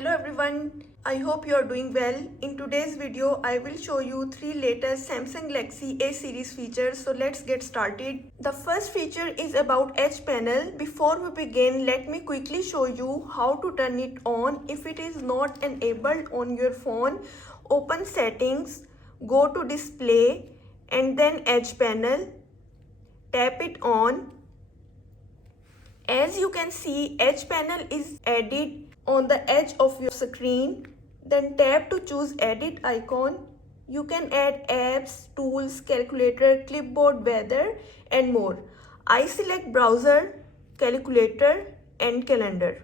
Hello everyone, I hope you are doing well. In today's video, I will show you 3 latest Samsung Galaxy A series features. So let's get started. The first feature is about Edge panel. Before we begin, let me quickly show you how to turn it on. If it is not enabled on your phone, open settings, go to display and then Edge panel, tap it on. As you can see, Edge panel is added on the edge of your screen. Then tap to choose edit icon. You can add apps, tools, calculator, clipboard, weather and more. I select browser, calculator and calendar.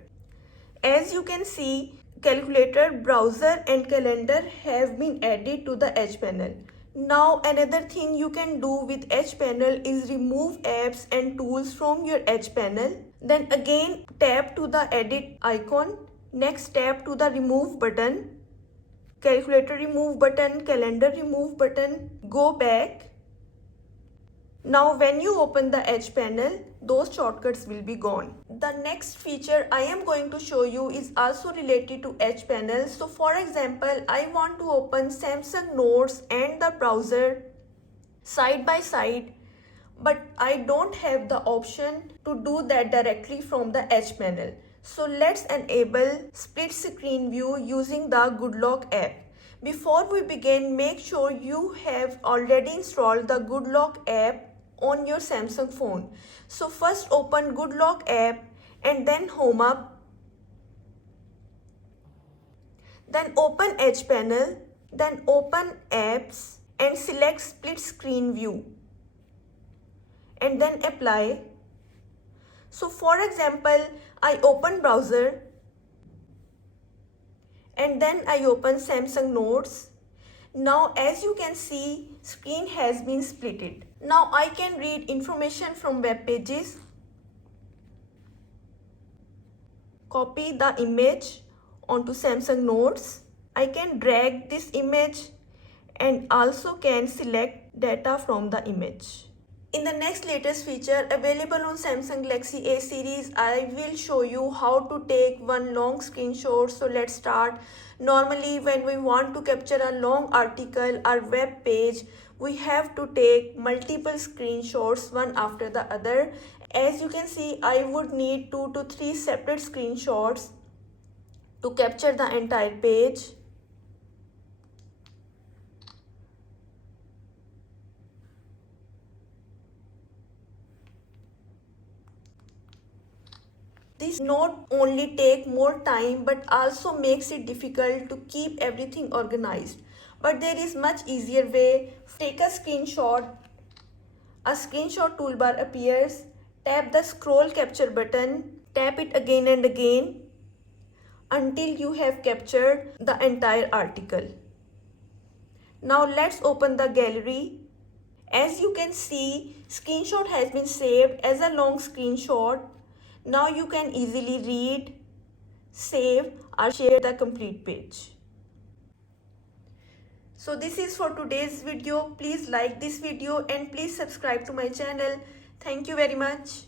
As you can see, calculator, browser and calendar have been added to the Edge panel. Now another thing you can do with Edge panel is remove apps and tools from your Edge panel. Then again tap to the edit icon. Next tap to the remove button. Calculator remove button, calendar remove button. Go back. Now when you open the Edge panel, those shortcuts will be gone. The next feature I am going to show you is also related to Edge panel. So for example, I want to open Samsung Notes and the browser side by side, but I don't have the option to do that directly from the Edge panel. So let's enable split screen view using the GoodLock app. Before we begin, make sure you have already installed the GoodLock app on your Samsung phone. So first open GoodLock app and then home up. Then open Edge panel. Then open apps and select split screen view. And then apply. So for example, I open browser and then I open Samsung Notes. Now as you can see, screen has been splitted. Now I can read information from web pages, copy the image onto Samsung Notes. I can drag this image and also can select data from the image. In the next latest feature available on Samsung Galaxy A series, I will show you how to take one long screenshot. So let's start. Normally when we want to capture a long article or web page, we have to take multiple screenshots one after the other. As you can see, I would need 2 to 3 separate screenshots to capture the entire page. This not only take more time but also makes it difficult to keep everything organized. But there is much easier way. Take a screenshot. A screenshot toolbar appears. Tap the scroll capture button. Tap it again and again until you have captured the entire article. Now let's open the gallery. As you can see, screenshot has been saved as a long screenshot. Now you can easily read, save or share the complete page. So this is for today's video. Please like this video and please subscribe to my channel. Thank you very much.